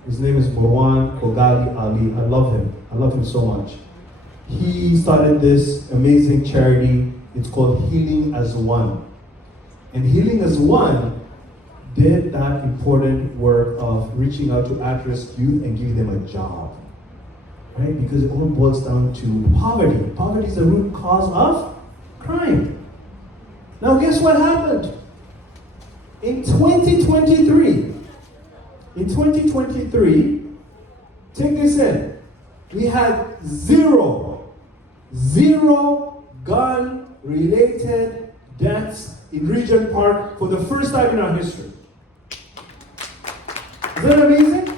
His name is Marwan Kogali Ali. I love him. I love him so much. He started this amazing charity. It's called Healing as One. And Healing as One did that important work of reaching out to at-risk youth and giving them a job. Right? Because it all boils down to poverty. Poverty is the root cause of crime. Now guess what happened? In 2023, take this in, we had zero gun-related deaths in Regent Park for the first time in our history. Is that amazing?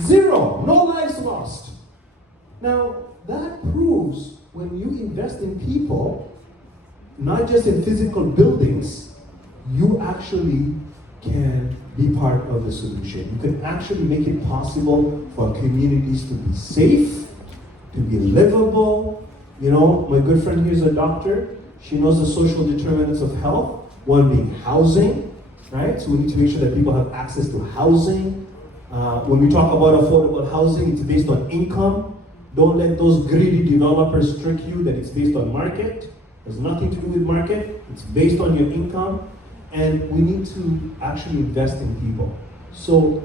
Zero, no lives lost. Now, that proves when you invest in people, not just in physical buildings, you actually can be part of the solution. You can actually make it possible for communities to be safe, to be livable. You know, my good friend here is a doctor. She knows the social determinants of health, one being housing, right? So we need to make sure that people have access to housing. When we talk about affordable housing, it's based on income. Don't let those greedy developers trick you that it's based on market. There's nothing to do with market. It's based on your income. And we need to actually invest in people. So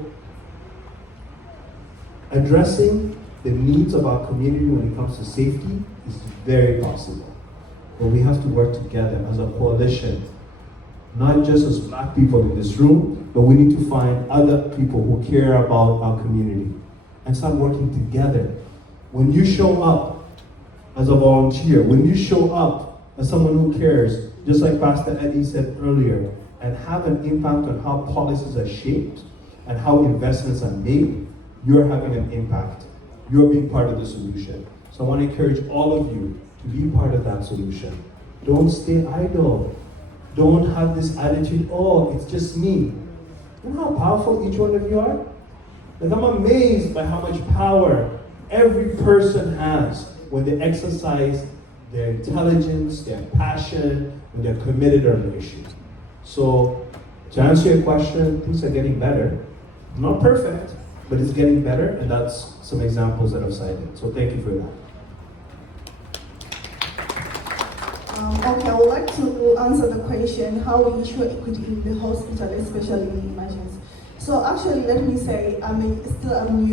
addressing the needs of our community when it comes to safety is very possible. But we have to work together as a coalition, not just as Black people in this room, but we need to find other people who care about our community and start working together. When you show up as a volunteer, when you show up as someone who cares, just like Pastor Eddie said earlier, and have an impact on how policies are shaped and how investments are made, you're having an impact. You're being part of the solution. So I want to encourage all of you to be part of that solution. Don't stay idle. Don't have this attitude, oh, it's just me. You know how powerful each one of you are? Like, I'm amazed by how much power every person has when they exercise their intelligence, their passion, when they're committed on an issue. So, to answer your question, things are getting better. Not perfect, but it's getting better, and that's some examples that I've cited. So thank you for that. Okay, I would like to answer the question, how we ensure equity in the hospital, especially in emergency. So actually, let me say, I'm new